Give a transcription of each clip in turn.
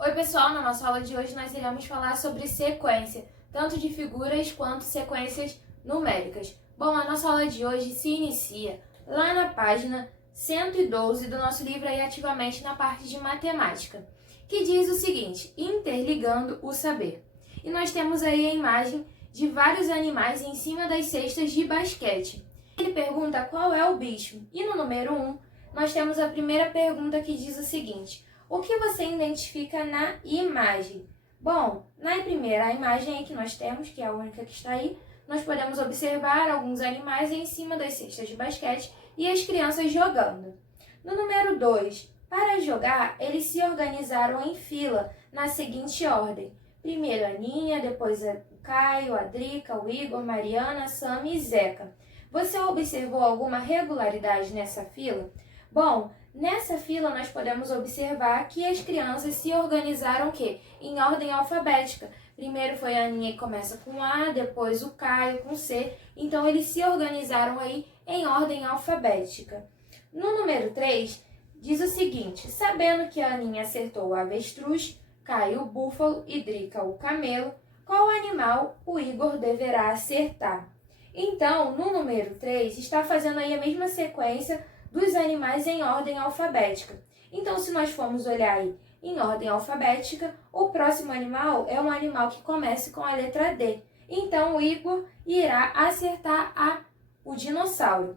Oi pessoal, na nossa aula de hoje nós iremos falar sobre sequência, tanto de figuras quanto sequências numéricas. Bom, a nossa aula de hoje se inicia lá na página 112 do nosso livro aí ativamente na parte de matemática, que diz o seguinte: interligando o saber. E nós temos aí a imagem de vários animais em cima das cestas de basquete. Ele pergunta qual é o bicho. E no número 1, nós temos a primeira pergunta que diz o seguinte: o que você identifica na imagem? Bom, na primeira imagem que nós temos, que é a única que está aí, nós podemos observar alguns animais em cima das cestas de basquete e as crianças jogando. No número 2, para jogar, eles se organizaram em fila, na seguinte ordem: primeiro a Aninha, depois o Caio, a Drica, o Igor, Mariana, a Sami e Zeca. Você observou alguma regularidade nessa fila? Bom, nessa fila nós podemos observar que as crianças se organizaram em ordem alfabética. Primeiro foi a Aninha que começa com A, depois o Caio com C. Então eles se organizaram aí em ordem alfabética. No número 3, diz o seguinte: sabendo que a Aninha acertou o avestruz, Caio o búfalo e Drica o camelo, qual animal o Igor deverá acertar? Então, no número 3, está fazendo aí a mesma sequência dos animais em ordem alfabética. Então, se nós formos olhar aí em ordem alfabética, o próximo animal é um animal que comece com a letra D. Então, o Igor irá acertar o dinossauro.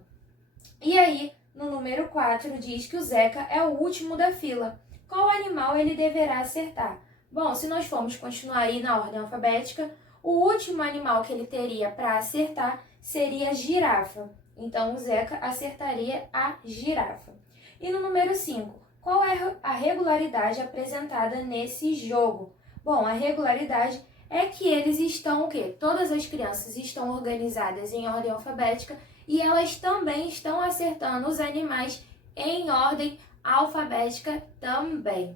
E aí, no número 4, diz que o Zeca é o último da fila. Qual animal ele deverá acertar? Bom, se nós formos continuar aí na ordem alfabética, o último animal que ele teria para acertar seria a girafa. Então, o Zeca acertaria a girafa. E no número 5, qual é a regularidade apresentada nesse jogo? Bom, a regularidade é que eles estão Todas as crianças estão organizadas em ordem alfabética e elas também estão acertando os animais em ordem alfabética também.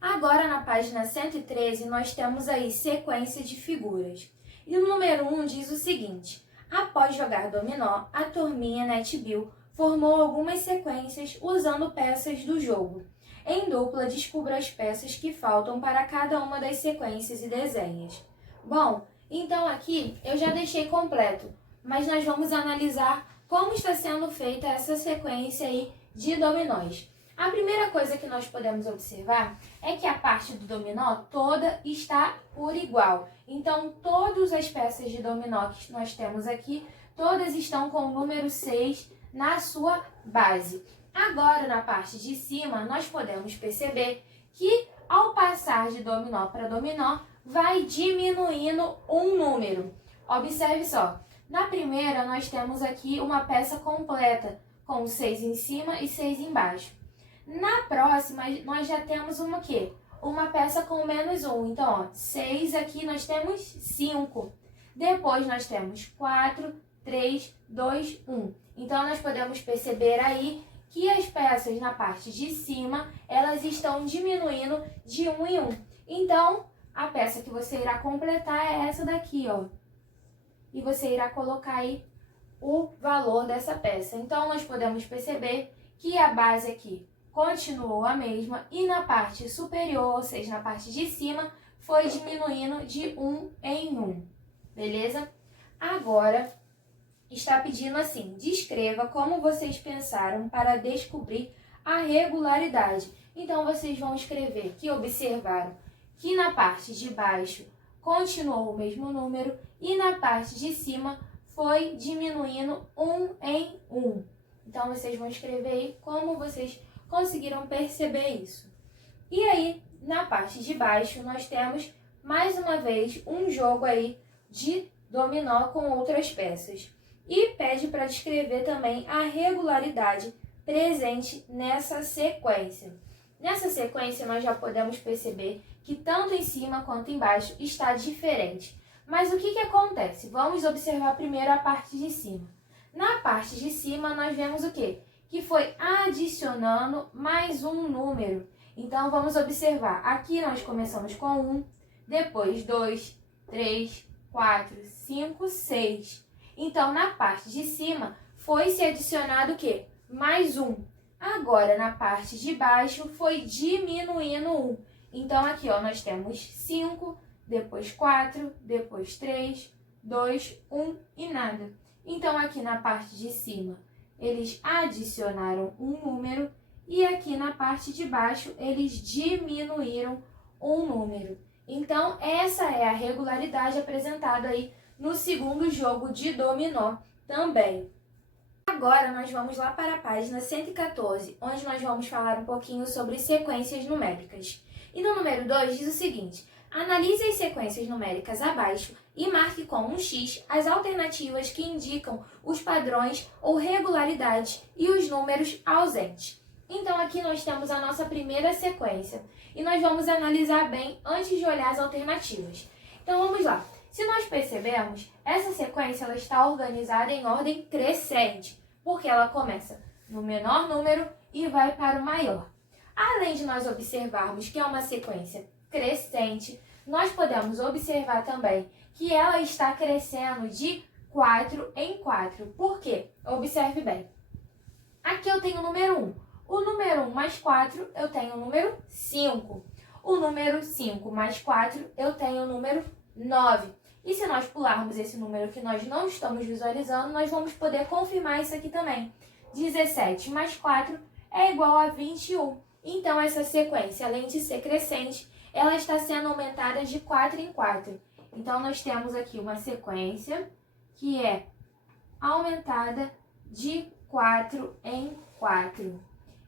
Agora, na página 113, nós temos aí sequência de figuras. E o número 1 diz o seguinte: após jogar dominó, a turminha NetBill formou algumas sequências usando peças do jogo. Em dupla, descubra as peças que faltam para cada uma das sequências e desenhos. Bom, então aqui eu já deixei completo, mas nós vamos analisar como está sendo feita essa sequência aí de dominós. A primeira coisa que nós podemos observar é que a parte do dominó toda está por igual. Então, todas as peças de dominó que nós temos aqui, todas estão com o número 6 na sua base. Agora, na parte de cima, nós podemos perceber que, ao passar de dominó para dominó, vai diminuindo um número. Observe só. Na primeira, nós temos aqui uma peça completa, com 6 em cima e 6 embaixo. Na próxima, nós já temos uma peça com menos 1. Então, 6 aqui nós temos 5. Depois nós temos 4, 3, 2, 1. Então, nós podemos perceber aí que as peças na parte de cima, elas estão diminuindo de 1 em 1. Então, a peça que você irá completar é essa daqui, ó. E você irá colocar aí o valor dessa peça. Então, nós podemos perceber que a base aqui continuou a mesma e na parte superior, ou seja, na parte de cima, foi diminuindo de 1 em 1, beleza? Agora, está pedindo assim: descreva como vocês pensaram para descobrir a regularidade. Então, vocês vão escrever que observaram que na parte de baixo continuou o mesmo número e na parte de cima foi diminuindo 1 em 1. Então, vocês vão escrever aí como vocês conseguiram perceber isso. E aí, na parte de baixo, nós temos, mais uma vez, um jogo aí de dominó com outras peças. E pede para descrever também a regularidade presente nessa sequência. Nessa sequência, nós já podemos perceber que tanto em cima quanto embaixo está diferente. Mas o que acontece? Vamos observar primeiro a parte de cima. Na parte de cima, nós vemos o quê? Que foi adicionando mais um número. Então, vamos observar. Aqui nós começamos com 1, depois 2, 3, 4, 5, 6. Então, na parte de cima, foi se adicionado o quê? Mais um. Agora, na parte de baixo, foi diminuindo 1. Então, aqui, ó, nós temos 5, depois 4, depois 3, 2, 1 e nada. Então, aqui na parte de cima, eles adicionaram um número e aqui na parte de baixo, eles diminuíram um número. Então, essa é a regularidade apresentada aí no segundo jogo de dominó também. Agora, nós vamos lá para a página 114, onde nós vamos falar um pouquinho sobre sequências numéricas. E no número 2 diz o seguinte: analise as sequências numéricas abaixo e marque com um X as alternativas que indicam os padrões ou regularidades e os números ausentes. Então, aqui nós temos a nossa primeira sequência e nós vamos analisar bem antes de olhar as alternativas. Então, vamos lá. Se nós percebermos, essa sequência ela está organizada em ordem crescente, porque ela começa no menor número e vai para o maior. Além de nós observarmos que é uma sequência crescente, nós podemos observar também que ela está crescendo de 4 em 4. Por quê? Observe bem. Aqui eu tenho o número 1. O número 1 mais 4, eu tenho o número 5. O número 5 mais 4, eu tenho o número 9. E se nós pularmos esse número que nós não estamos visualizando, nós vamos poder confirmar isso aqui também. 17 mais 4 é igual a 21. Então, essa sequência, além de ser crescente, ela está sendo aumentada de 4 em 4. Então, nós temos aqui uma sequência que é aumentada de 4 em 4.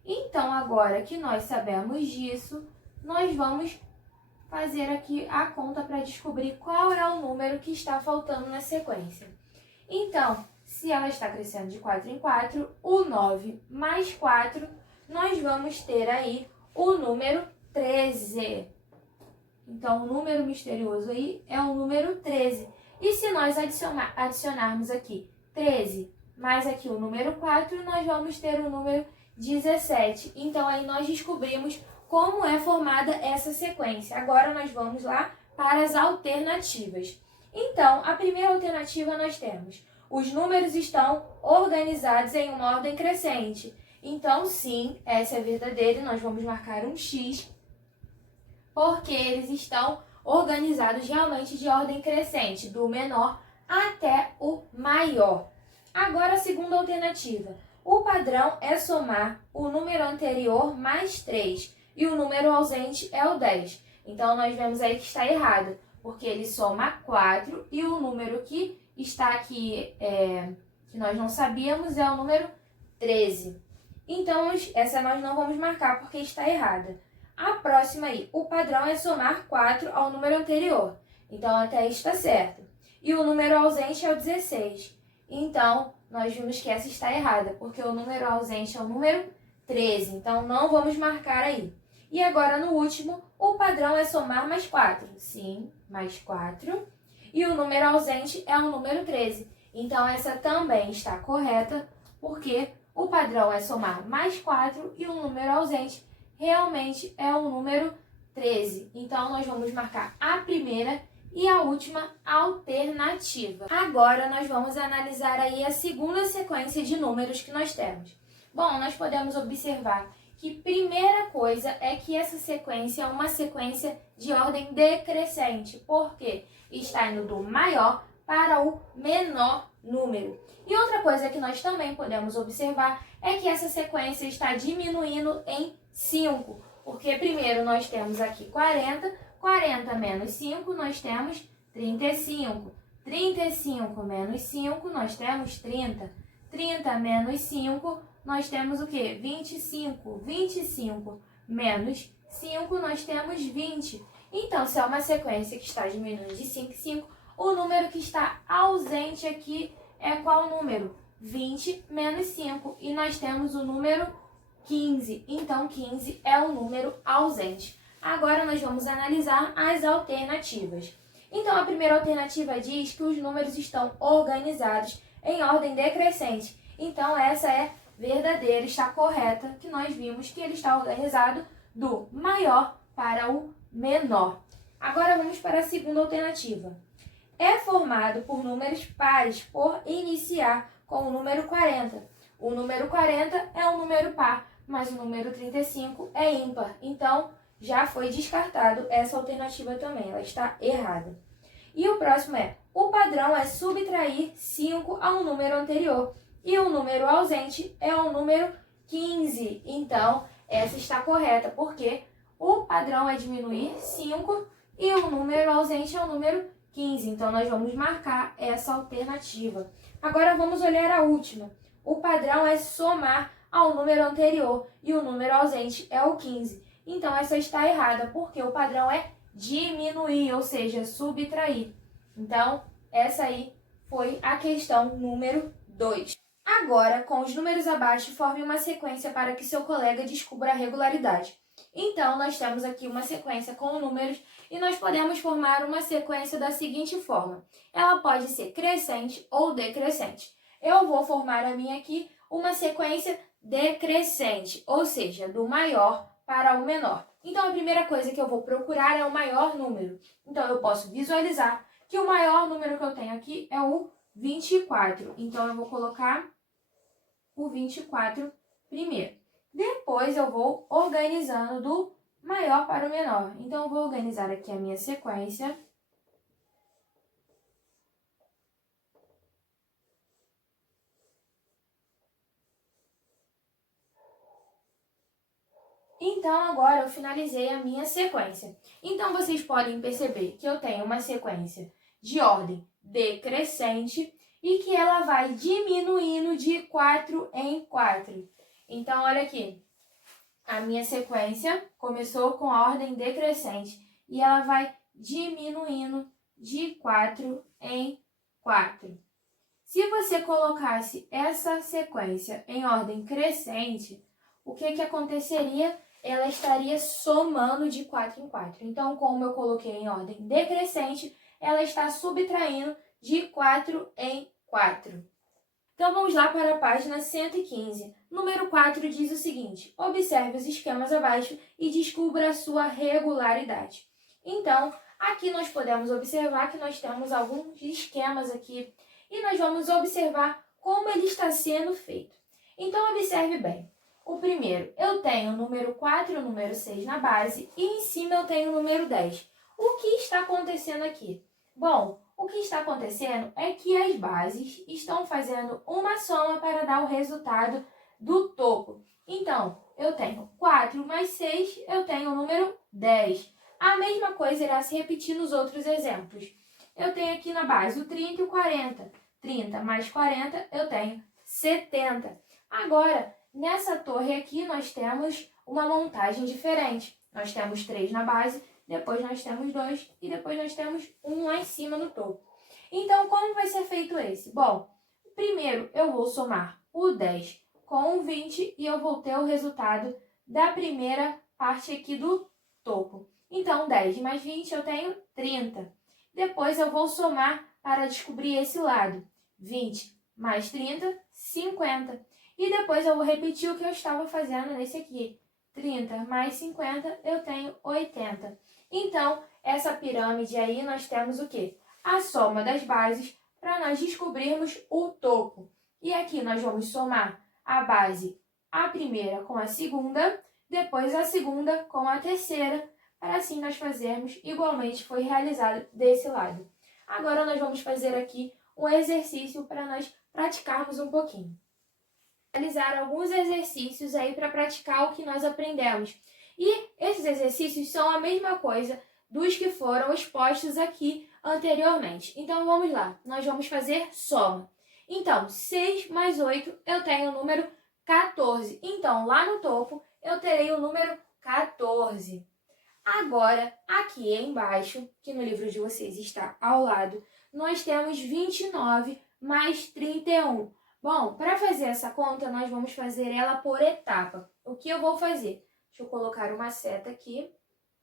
Então, agora que nós sabemos disso, nós vamos fazer aqui a conta para descobrir qual é o número que está faltando na sequência. Então, se ela está crescendo de 4 em 4, o 9 mais 4, nós vamos ter aí o número 13. Então, o número misterioso aí é o número 13. E se nós adicionarmos aqui 13 mais aqui o número 4, nós vamos ter o número 17. Então, aí nós descobrimos como é formada essa sequência. Agora nós vamos lá para as alternativas. Então, a primeira alternativa nós temos: os números estão organizados em uma ordem crescente. Então, sim, essa é verdadeira e nós vamos marcar um X, porque eles estão organizados realmente de ordem crescente, do menor até o maior. Agora, a segunda alternativa: o padrão é somar o número anterior mais 3. E o número ausente é o 10. Então, nós vemos aí que está errado, porque ele soma 4 e o número que está aqui, que nós não sabíamos, é o número 13. Então, essa nós não vamos marcar porque está errada. A próxima aí, o padrão é somar 4 ao número anterior. Então, até aí está certo. E o número ausente é o 16. Então, nós vimos que essa está errada, porque o número ausente é o número 13. Então, não vamos marcar aí. E agora, no último, o padrão é somar mais 4. Sim, mais 4. E o número ausente é o número 13. Então, essa também está correta, porque o padrão é somar mais 4 e o número ausente realmente é o número 13. Então, nós vamos marcar a primeira e a última alternativa. Agora, nós vamos analisar aí a segunda sequência de números que nós temos. Bom, nós podemos observar que primeira coisa é que essa sequência é uma sequência de ordem decrescente, porque está indo do maior para o menor número. E outra coisa que nós também podemos observar é que essa sequência está diminuindo em 5, porque primeiro nós temos aqui 40, 40 menos 5 nós temos 35, 35 menos 5 nós temos 30, 30 menos 5 nós temos o quê? 25. 25 menos 5, nós temos 20. Então, se é uma sequência que está diminuindo de 5 em 5, o número que está ausente aqui é qual número? 20 menos 5. E nós temos o número 15. Então, 15 é o número ausente. Agora, nós vamos analisar as alternativas. Então, a primeira alternativa diz que os números estão organizados em ordem decrescente. Então, essa é verdadeira, está correta, que nós vimos que ele está organizado do maior para o menor. Agora vamos para a segunda alternativa. É formado por números pares por iniciar com o número 40. O número 40 é um número par, mas o número 35 é ímpar. Então, já foi descartado essa alternativa também, ela está errada. E o próximo é, o padrão é subtrair 5 a um número anterior. E o número ausente é o número 15. Então, essa está correta, porque o padrão é diminuir 5 e o número ausente é o número 15. Então, nós vamos marcar essa alternativa. Agora, vamos olhar a última. O padrão é somar ao número anterior e o número ausente é o 15. Então, essa está errada, porque o padrão é diminuir, ou seja, subtrair. Então, essa aí foi a questão número 2. Agora, com os números abaixo, forme uma sequência para que seu colega descubra a regularidade. Então, nós temos aqui uma sequência com números e nós podemos formar uma sequência da seguinte forma. Ela pode ser crescente ou decrescente. Eu vou formar a minha aqui uma sequência decrescente, ou seja, do maior para o menor. Então, a primeira coisa que eu vou procurar é o maior número. Então, eu posso visualizar que o maior número que eu tenho aqui é o 24. Então, eu vou colocar o 24 primeiro. Depois, eu vou organizando do maior para o menor. Então, eu vou organizar aqui a minha sequência. Então, agora eu finalizei a minha sequência. Então, vocês podem perceber que eu tenho uma sequência de ordem decrescente e que ela vai diminuindo de 4 em 4. Então, olha aqui. A minha sequência começou com a ordem decrescente e ela vai diminuindo de 4 em 4. Se você colocasse essa sequência em ordem crescente, o que aconteceria? Ela estaria somando de 4 em 4. Então, como eu coloquei em ordem decrescente, ela está subtraindo de 4 em 4. Então, vamos lá para a página 115. Número 4 diz o seguinte: observe os esquemas abaixo e descubra a sua regularidade. Então, aqui nós podemos observar que nós temos alguns esquemas aqui e nós vamos observar como ele está sendo feito. Então, observe bem. O primeiro, eu tenho o número 4 e o número 6 na base e em cima eu tenho o número 10. O que está acontecendo aqui? Bom, o que está acontecendo é que as bases estão fazendo uma soma para dar o resultado do topo. Então, eu tenho 4 mais 6, eu tenho o número 10. A mesma coisa irá se repetir nos outros exemplos. Eu tenho aqui na base o 30 e o 40. 30 mais 40, eu tenho 70. Agora, nessa torre aqui, nós temos uma montagem diferente. Nós temos 3 na base, depois nós temos 2 e depois nós temos 1 lá em cima no topo. Então, como vai ser feito esse? Bom, primeiro eu vou somar o 10 com o 20 e eu vou ter o resultado da primeira parte aqui do topo. Então, 10 mais 20 eu tenho 30. Depois eu vou somar para descobrir esse lado. 20 mais 30, 50. E depois eu vou repetir o que eu estava fazendo nesse aqui. 30 mais 50, eu tenho 80. Então, essa pirâmide aí, nós temos o quê? A soma das bases para nós descobrirmos o topo. E aqui nós vamos somar a base, a primeira com a segunda, depois a segunda com a terceira, para assim nós fazermos igualmente foi realizado desse lado. Agora nós vamos fazer aqui um exercício para nós praticarmos um pouquinho. Realizar alguns exercícios aí para praticar o que nós aprendemos. E esses exercícios são a mesma coisa dos que foram expostos aqui anteriormente. Então, vamos lá. Nós vamos fazer soma. Então, 6 mais 8, eu tenho o número 14. Então, lá no topo, eu terei o número 14. Agora, aqui embaixo, que no livro de vocês está ao lado, nós temos 29 mais 31. Bom, para fazer essa conta, nós vamos fazer ela por etapa. O que eu vou fazer? Deixa eu colocar uma seta aqui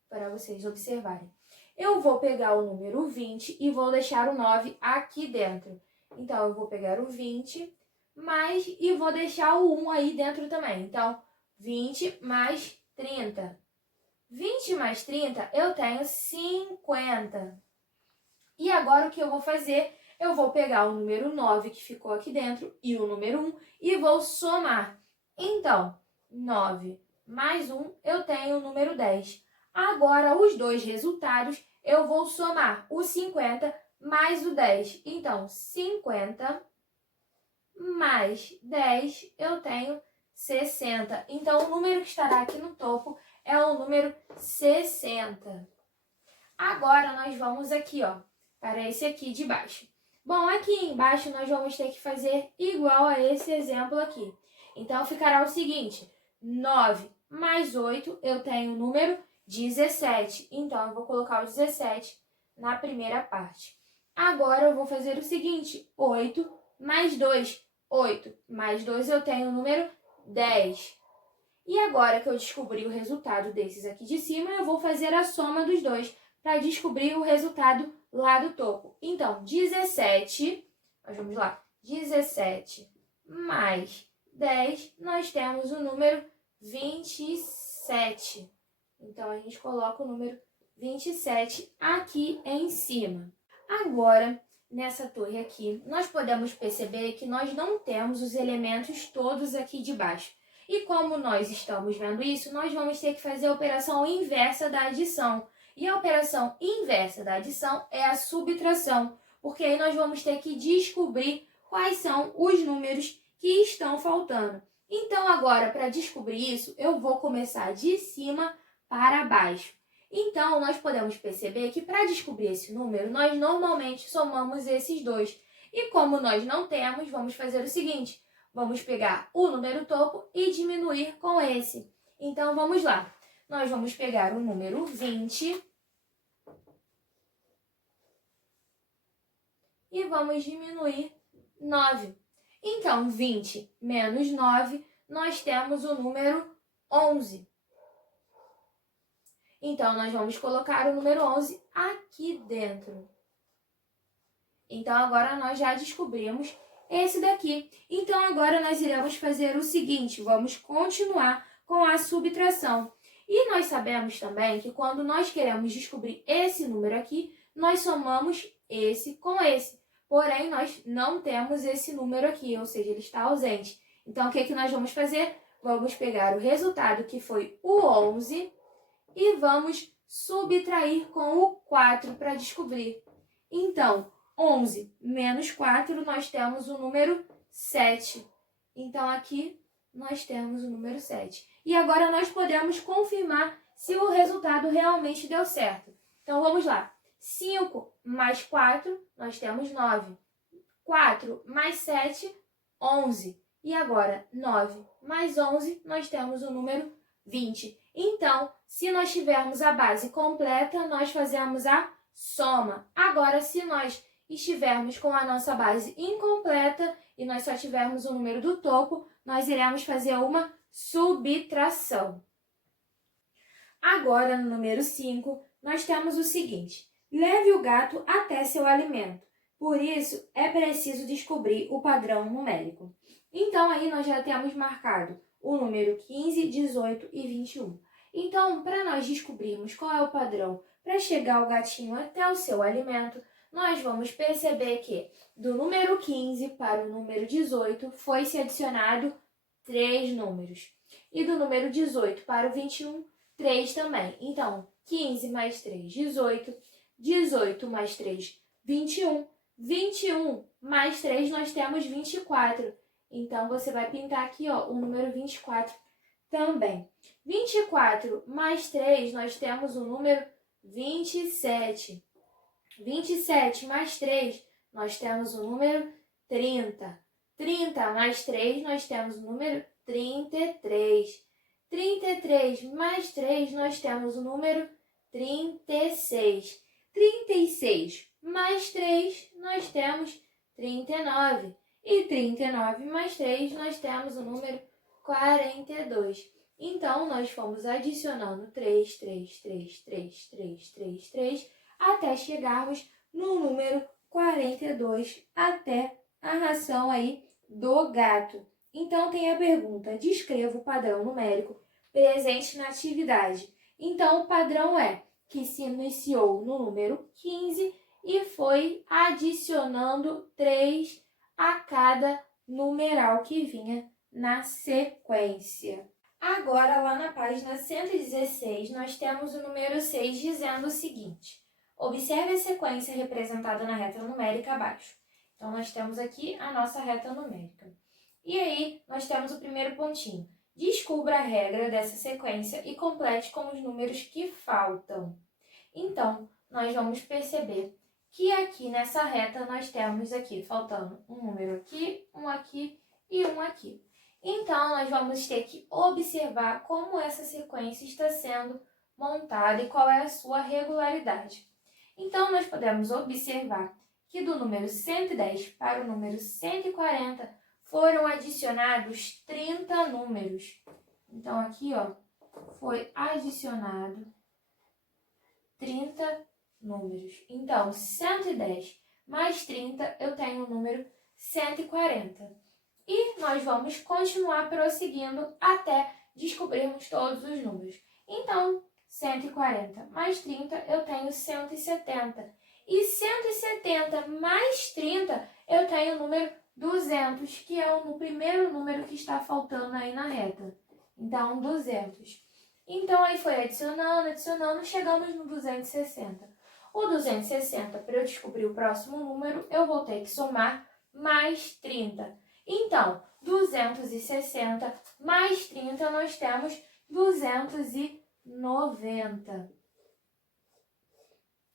para vocês observarem. Eu vou pegar o número 20 e vou deixar o 9 aqui dentro. Então, eu vou pegar o 20 e vou deixar o 1 aí dentro também. Então, 20 mais 30. 20 mais 30, eu tenho 50. E agora, o que eu vou fazer? Eu vou pegar o número 9 que ficou aqui dentro e o número 1 e vou somar. Então, 9 mais 1, eu tenho o número 10. Agora, os dois resultados, eu vou somar o 50 mais o 10. Então, 50 mais 10, eu tenho 60. Então, o número que estará aqui no topo é o número 60. Agora, nós vamos aqui, ó, para esse aqui de baixo. Bom, aqui embaixo nós vamos ter que fazer igual a esse exemplo aqui. Então, ficará o seguinte, 9 mais 8, eu tenho o número 17. Então, eu vou colocar o 17 na primeira parte. Agora, eu vou fazer o seguinte, 8 mais 2. 8 mais 2, eu tenho o número 10. E agora que eu descobri o resultado desses aqui de cima, eu vou fazer a soma dos dois para descobrir o resultado lá do topo. Então, 17, nós vamos lá, 17 mais 10, nós temos o número 27. Então, a gente coloca o número 27 aqui em cima. Agora, nessa torre aqui, nós podemos perceber que nós não temos os elementos todos aqui de baixo. E como nós estamos vendo isso, nós vamos ter que fazer a operação inversa da adição. E a operação inversa da adição é a subtração, porque aí nós vamos ter que descobrir quais são os números que estão faltando. Então, agora, para descobrir isso, eu vou começar de cima para baixo. Então, nós podemos perceber que para descobrir esse número, nós normalmente somamos esses dois. E como nós não temos, vamos fazer o seguinte, vamos pegar o número topo e diminuir com esse. Então, vamos lá. Nós vamos pegar o número 20 e vamos diminuir 9. Então, 20 menos 9, nós temos o número 11. Então, nós vamos colocar o número 11 aqui dentro. Então, agora nós já descobrimos esse daqui. Então, agora nós iremos fazer o seguinte, vamos continuar com a subtração. E nós sabemos também que quando nós queremos descobrir esse número aqui, nós somamos esse com esse. Porém, nós não temos esse número aqui, ou seja, ele está ausente. Então, o que nós vamos fazer? Vamos pegar o resultado, que foi o 11, e vamos subtrair com o 4 para descobrir. Então, 11 menos 4, nós temos o número 7. Então, aqui nós temos o número 7. E agora nós podemos confirmar se o resultado realmente deu certo. Então, vamos lá. 5 mais 4, nós temos 9. 4 mais 7, 11. E agora, 9 mais 11, nós temos o número 20. Então, se nós tivermos a base completa, nós fazemos a soma. Agora, se nós estivermos com a nossa base incompleta e nós só tivermos o número do topo, nós iremos fazer uma subtração. Agora, no número 5, nós temos o seguinte. Leve o gato até seu alimento. Por isso, é preciso descobrir o padrão numérico. Então, aí nós já temos marcado o número 15, 18 e 21. Então, para nós descobrirmos qual é o padrão para chegar o gatinho até o seu alimento, nós vamos perceber que do número 15 para o número 18 foi-se adicionado 3 números. E do número 18 para o 21, 3 também. Então, 15 mais 3, 18. 18 mais 3, 21. 21 mais 3, nós temos 24. Então, você vai pintar aqui, ó, o número 24 também. 24 mais 3, nós temos o número 27. 27 mais 3, nós temos o número 30. 30 mais 3, nós temos o número 33. 33 mais 3, nós temos o número 36. 36 mais 3, nós temos 39. E 39 mais 3, nós temos o número 42. Então, nós fomos adicionando 3, 3, 3, 3, 3, 3, 3, até chegarmos no número 42, até a ração aí do gato. Então, tem a pergunta, descreva o padrão numérico presente na atividade. Então, o padrão é que se iniciou no número 15 e foi adicionando 3 a cada numeral que vinha na sequência. Agora, lá na página 116, nós temos o número 6 dizendo o seguinte: observe a sequência representada na reta numérica abaixo. Então, nós temos aqui a nossa reta numérica. E aí, nós temos o primeiro pontinho. Descubra a regra dessa sequência e complete com os números que faltam. Então, nós vamos perceber que aqui nessa reta nós temos aqui faltando um número aqui e um aqui. Então, nós vamos ter que observar como essa sequência está sendo montada e qual é a sua regularidade. Então, nós podemos observar que do número 110 para o número 140 foram adicionados 30 números. Então, aqui, ó, foi adicionado 30 números. Então, 110 mais 30, eu tenho o número 140. E nós vamos continuar prosseguindo até descobrirmos todos os números. Então, 140 mais 30, eu tenho 170. E 170 mais 30, eu tenho o número 200, que é o primeiro número que está faltando aí na reta. Então, 200. Então, aí foi adicionando, chegamos no 260. O 260, para eu descobrir o próximo número, eu vou ter que somar mais 30. Então, 260 mais 30, nós temos 290.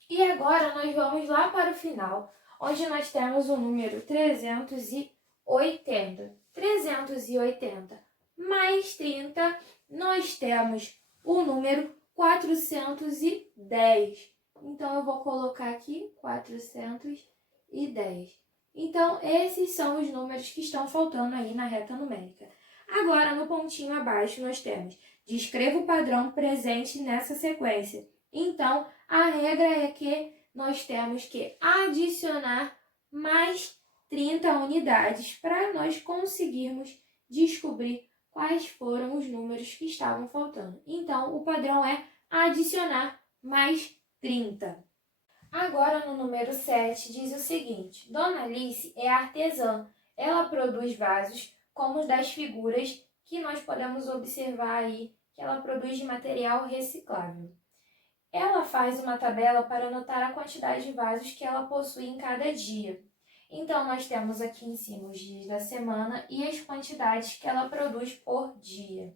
E agora nós vamos lá para o final, onde nós temos o número 380. 380 mais 30, nós temos o número 410. Então, eu vou colocar aqui 410. Então, esses são os números que estão faltando aí na reta numérica. Agora, no pontinho abaixo, nós temos: descreva o padrão presente nessa sequência. Então, a regra é que nós temos que adicionar mais 30 unidades para nós conseguirmos descobrir quais foram os números que estavam faltando. Então, o padrão é adicionar mais 30. Agora, no número 7, diz o seguinte: Dona Alice é artesã. Ela produz vasos como os das figuras que nós podemos observar aí, que ela produz de material reciclável. Ela faz uma tabela para anotar a quantidade de vasos que ela possui em cada dia. Então, nós temos aqui em cima os dias da semana e as quantidades que ela produz por dia.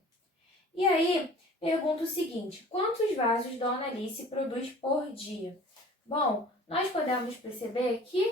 E aí, pergunta o seguinte: quantos vasos Dona Alice produz por dia? Bom, nós podemos perceber que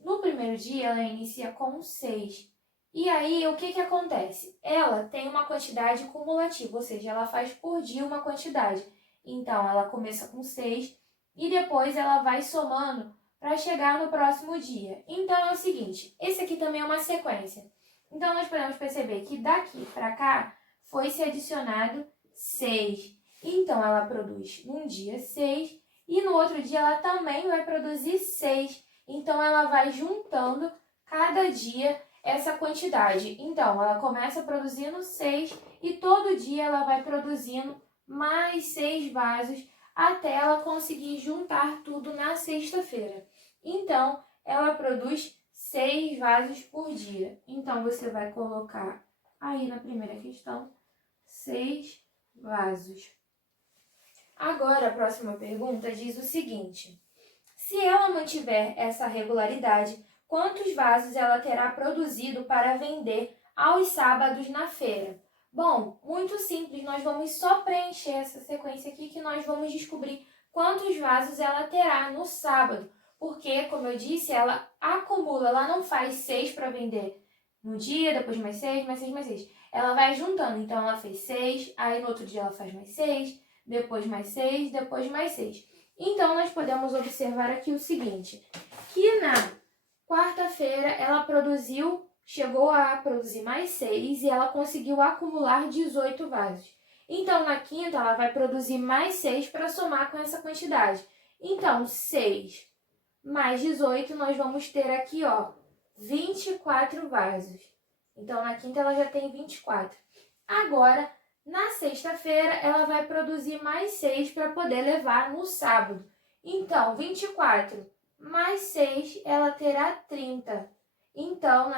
no primeiro dia ela inicia com 6. E aí, o que acontece? Ela tem uma quantidade cumulativa, ou seja, ela faz por dia uma quantidade. Então, ela começa com 6 e depois ela vai somando para chegar no próximo dia. Então, é o seguinte, esse aqui também é uma sequência. Então, nós podemos perceber que daqui para cá foi se adicionado 6. Então, ela produz num dia 6 e no outro dia ela também vai produzir 6. Então, ela vai juntando cada dia essa quantidade. Então, ela começa produzindo 6 e todo dia ela vai produzindo mais 6 vasos até ela conseguir juntar tudo na sexta-feira. Então, ela produz 6 vasos por dia. Então, você vai colocar aí na primeira questão 6 vasos. Agora, a próxima pergunta diz o seguinte: se ela mantiver essa regularidade, quantos vasos ela terá produzido para vender aos sábados na feira? Bom, muito simples, nós vamos só preencher essa sequência aqui que nós vamos descobrir quantos vasos ela terá no sábado. Porque, como eu disse, ela acumula, ela não faz 6 para vender no dia, depois mais 6, mais 6, mais 6. Ela vai juntando, então ela fez 6, aí no outro dia ela faz mais 6, depois mais 6, depois mais 6. Então, nós podemos observar aqui o seguinte, que na quarta-feira ela chegou a produzir mais 6 e ela conseguiu acumular 18 vasos. Então, na quinta, ela vai produzir mais 6 para somar com essa quantidade. Então, 6 mais 18, nós vamos ter aqui, ó, 24 vasos. Então, na quinta, ela já tem 24. Agora, na sexta-feira, ela vai produzir mais 6 para poder levar no sábado. Então, 24 mais 6, ela terá 30. Então,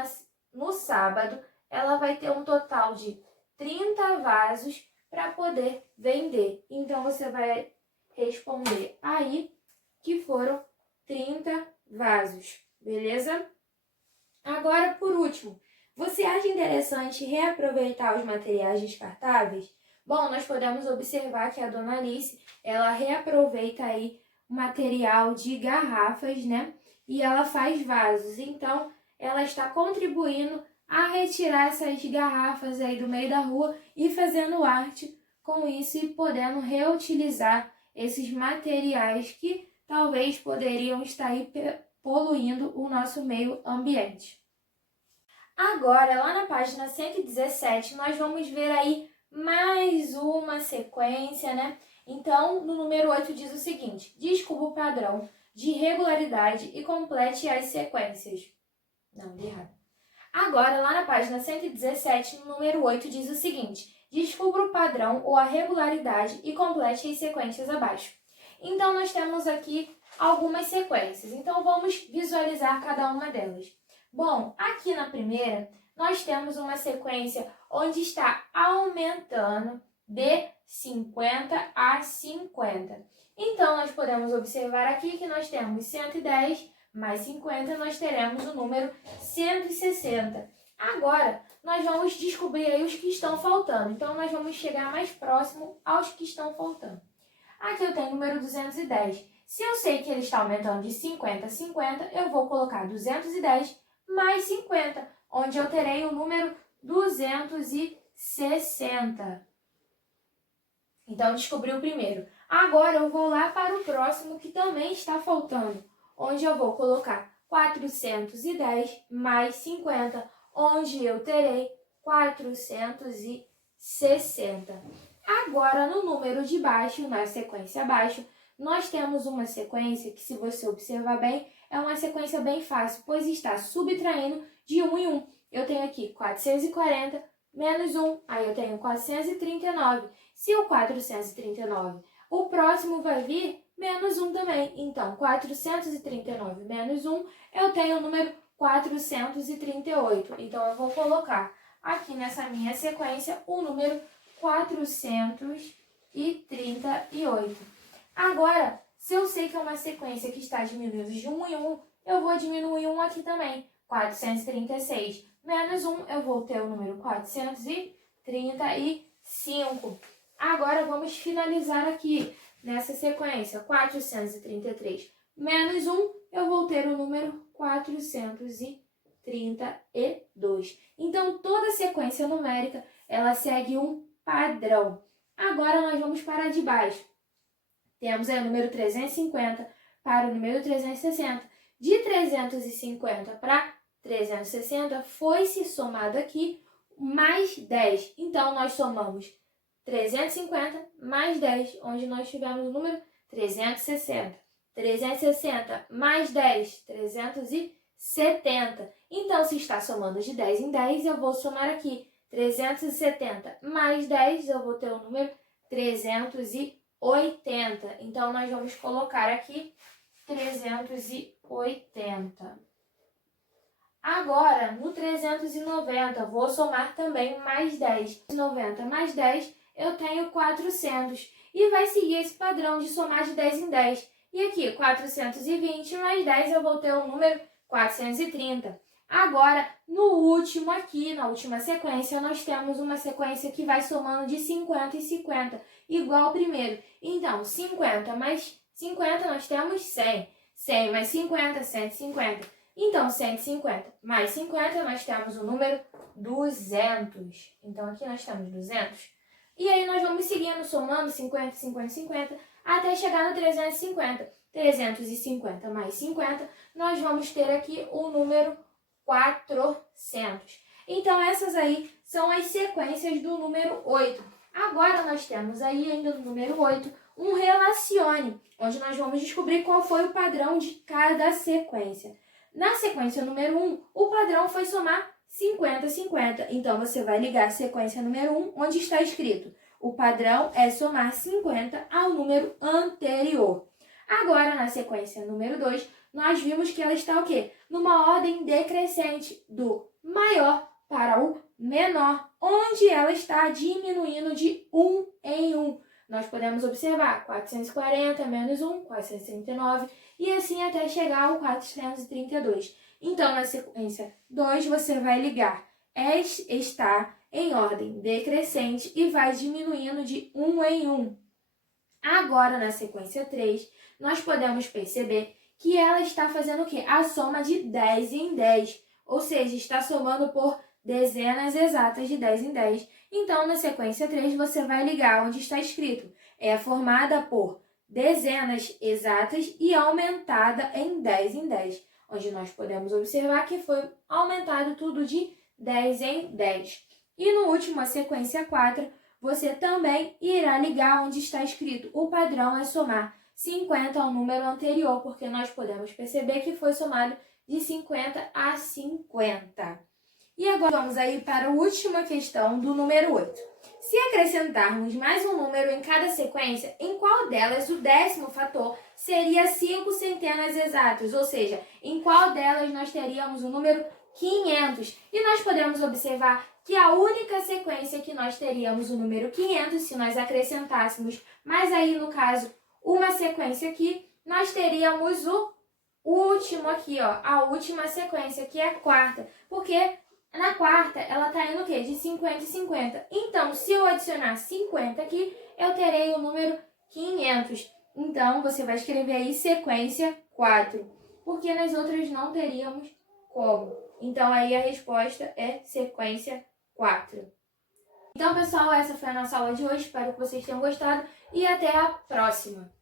no sábado, ela vai ter um total de 30 vasos para poder vender. Então, você vai responder aí que foram 30 vasos, beleza? Agora, por último, você acha interessante reaproveitar os materiais descartáveis? Bom, nós podemos observar que a dona Alice, ela reaproveita aí o material de garrafas, né? E ela faz vasos. Então, ela está contribuindo a retirar essas garrafas aí do meio da rua e fazendo arte com isso e podendo reutilizar esses materiais que talvez poderiam estar aí poluindo o nosso meio ambiente. Agora, lá na página 117, nós vamos ver aí mais uma sequência, né? Então, no número 8 diz o seguinte: descubra o padrão de regularidade e complete as sequências. Não, de errado. Agora, lá na página 117, no número 8, diz o seguinte: descubra o padrão ou a regularidade e complete as sequências abaixo. Então, nós temos aqui algumas sequências. Então, vamos visualizar cada uma delas. Bom, aqui na primeira, nós temos uma sequência onde está aumentando de 50 a 50. Então, nós podemos observar aqui que nós temos 110 mais 50, nós teremos o número 160. Agora, nós vamos descobrir aí os que estão faltando. Então, nós vamos chegar mais próximo aos que estão faltando. Aqui eu tenho o número 210. Se eu sei que ele está aumentando de 50 a 50, eu vou colocar 210 mais 50, onde eu terei o número 260. Então, descobri o primeiro. Agora, eu vou lá para o próximo, que também está faltando, onde eu vou colocar 410 mais 50, onde eu terei 460. Agora, no número de baixo, na sequência abaixo, nós temos uma sequência que, se você observar bem, é uma sequência bem fácil, pois está subtraindo de 1 em 1. Eu tenho aqui 440 menos 1, aí eu tenho 439. Se o 439, o próximo vai vir menos 1 também. Então, 439 menos 1, eu tenho o número 438. Então, eu vou colocar aqui nessa minha sequência o número 438. Agora, se eu sei que é uma sequência que está diminuindo de 1 em 1, eu vou diminuir 1 aqui também. 436 menos 1, eu vou ter o número 435. Agora, vamos finalizar aqui nessa sequência. 433 menos 1, eu vou ter o número 432. Então, toda sequência numérica, ela segue um padrão. Agora, nós vamos para a de baixo. Temos aí o número 350 para o número 360. De 350 para 360, foi-se somado aqui mais 10. Então, nós somamos 350 mais 10, onde nós tivemos o número 360. 360 mais 10, 370. Então, se está somando de 10 em 10, eu vou somar aqui 370 mais 10, eu vou ter o número 380. Então, nós vamos colocar aqui 380. Agora, no 390, vou somar também mais 10. 90 mais 10, eu tenho 400. E vai seguir esse padrão de somar de 10 em 10. E aqui, 420 mais 10, eu vou ter o número 430. Agora, no último aqui, na última sequência, nós temos uma sequência que vai somando de 50 e 50, igual ao primeiro. Então, 50 mais 50, nós temos 100. 100 mais 50, 150. Então, 150 mais 50, nós temos o número 200. Então, aqui nós temos 200. E aí, nós vamos seguindo, somando 50, 50, 50, até chegar no 350. 350 mais 50, nós vamos ter aqui o número 400. Então, essas aí são as sequências do número 8. Agora, nós temos aí, ainda no número 8, um relacione, onde nós vamos descobrir qual foi o padrão de cada sequência. Na sequência número 1, o padrão foi somar 50, 50. Então, você vai ligar a sequência número 1, onde está escrito: o padrão é somar 50 ao número anterior. Agora, na sequência número 2, nós vimos que ela está o quê? Numa ordem decrescente, do maior para o menor, onde ela está diminuindo de 1 em 1. Nós podemos observar 440 menos 1, 439, e assim até chegar ao 432. Então, na sequência 2, você vai ligar está em ordem decrescente e vai diminuindo de 1 em 1. Agora, na sequência 3, nós podemos perceber que ela está fazendo o quê? A soma de 10 em 10, ou seja, está somando por dezenas exatas de 10 em 10. Então, na sequência 3, você vai ligar onde está escrito. É formada por dezenas exatas e aumentada em 10 em 10, onde nós podemos observar que foi aumentado tudo de 10 em 10. E no último, a sequência 4, você também irá ligar onde está escrito. O padrão é somar 50 ao número anterior, porque nós podemos perceber que foi somado de 50 a 50. E agora vamos aí para a última questão do número 8. Se acrescentarmos mais um número em cada sequência, em qual delas o 10º fator seria 5 centenas exatos? Ou seja, em qual delas nós teríamos o número 500? E nós podemos observar que a única sequência que nós teríamos o número 500, se nós acrescentássemos, mas aí no caso, uma sequência aqui, nós teríamos o último aqui, ó, a última sequência, que é a quarta, porque na quarta ela está indo o quê? De 50 em 50. Então, se eu adicionar 50 aqui, eu terei o número 500. Então, você vai escrever aí sequência 4, porque nas outras não teríamos como. Então, aí a resposta é sequência 4. Então, pessoal, essa foi a nossa aula de hoje. Espero que vocês tenham gostado e até a próxima!